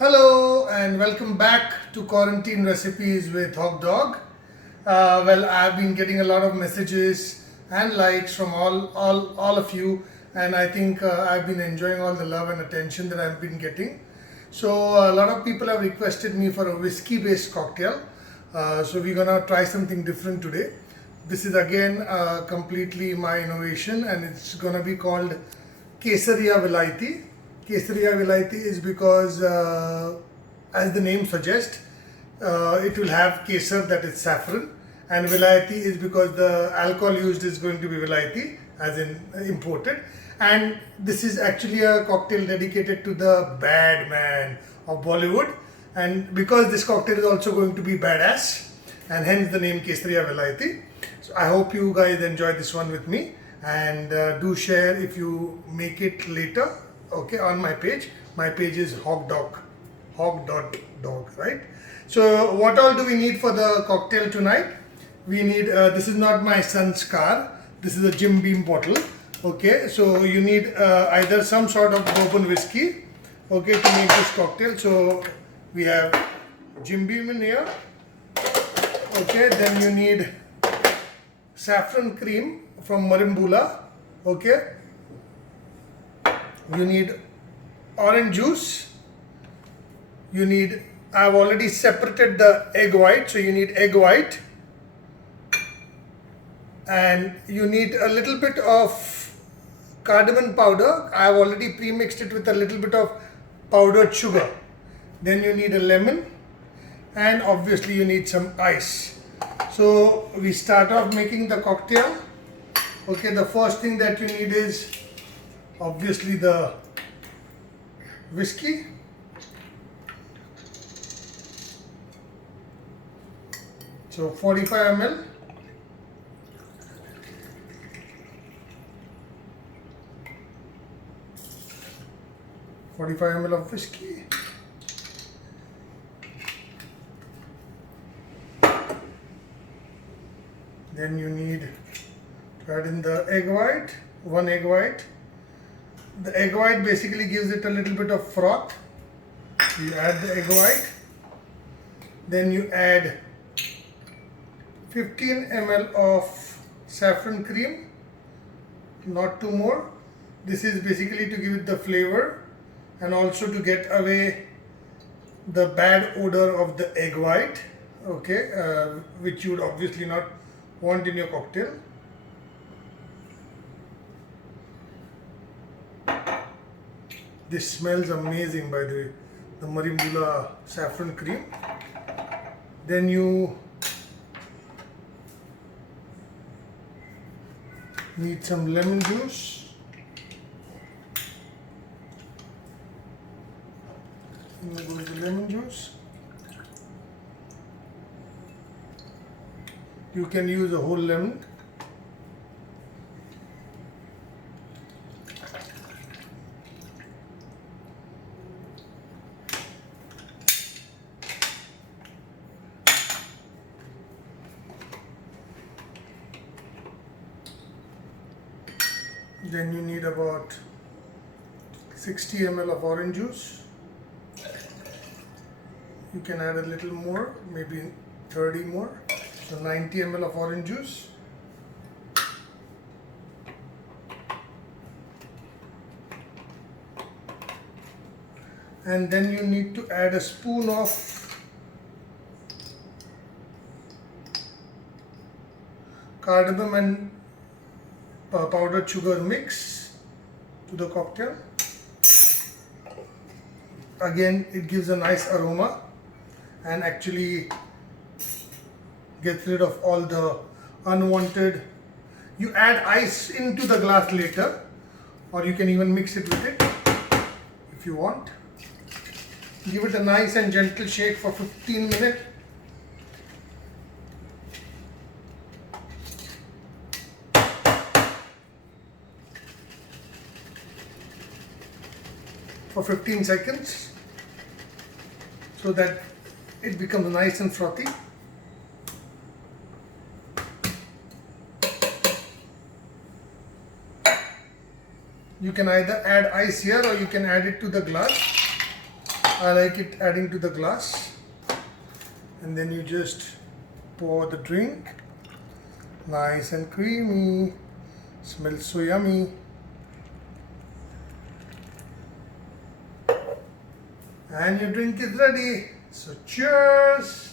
Hello and welcome back to Quarantine Recipes with Hog Dog. I've been getting a lot of messages and likes from all of you, and I think I've been enjoying all the love and attention that I've been getting. So, a lot of people have requested me for a whiskey based cocktail. So, we're gonna try something different today. This is again completely my innovation, and it's gonna be called Kesariya Vilayati. Kesariya Vilayati is because, as the name suggests, it will have kesar, that is saffron, and Vilayati is because the alcohol used is going to be Vilayati, as in imported. And this is actually a cocktail dedicated to the bad man of Bollywood. And because this cocktail is also going to be badass, and hence the name Kesariya Vilayati. So I hope you guys enjoy this one with me, and do share if you make it later. Okay, on my page. My page is hog.dog, right? So what all do we need for the cocktail tonight? We need, this is not my son's car, this is a Jim Beam bottle. Okay, so you need either some sort of bourbon whiskey, okay, to make this cocktail. So we have Jim Beam in here. Okay, then you need saffron cream from Marimbula. Okay, you need orange juice. You need, I've already separated the egg white, so you need egg white. And you need a little bit of cardamom powder. I've already pre-mixed it with a little bit of powdered sugar. Then you need a lemon, and obviously you need some ice. So we start off making the cocktail. Okay, the first thing that you need is obviously the whiskey. So 45 ml. of whiskey. Then you need to add in the egg white, one egg white. The egg white basically gives it a little bit of froth. You add the egg white. Then you add 15 ml of saffron cream, not too more. This is basically to give it the flavor and also to get away the bad odor of the egg white, okay, which you would obviously not want in your cocktail. This smells amazing, by the way, the Marimbula saffron cream. Then you need some lemon juice. Here goes the lemon juice. You can use a whole lemon. Then you need about 60 ml of orange juice. You can add a little more, maybe 30 more. So 90 ml of orange juice. And then you need to add a spoon of cardamom and powdered sugar mix to the cocktail. Again, it gives a nice aroma and actually gets rid of all the unwanted. You add ice into the glass later, or you can even mix it with it if you want. Give it a nice and gentle shake for 15 minutes. For 15 seconds, so that it becomes nice and frothy. You can either add ice here or you can add it to the glass. I like it adding to the glass, and then you just pour the drink. Nice and creamy. Smells so yummy. And your drink is ready. So cheers.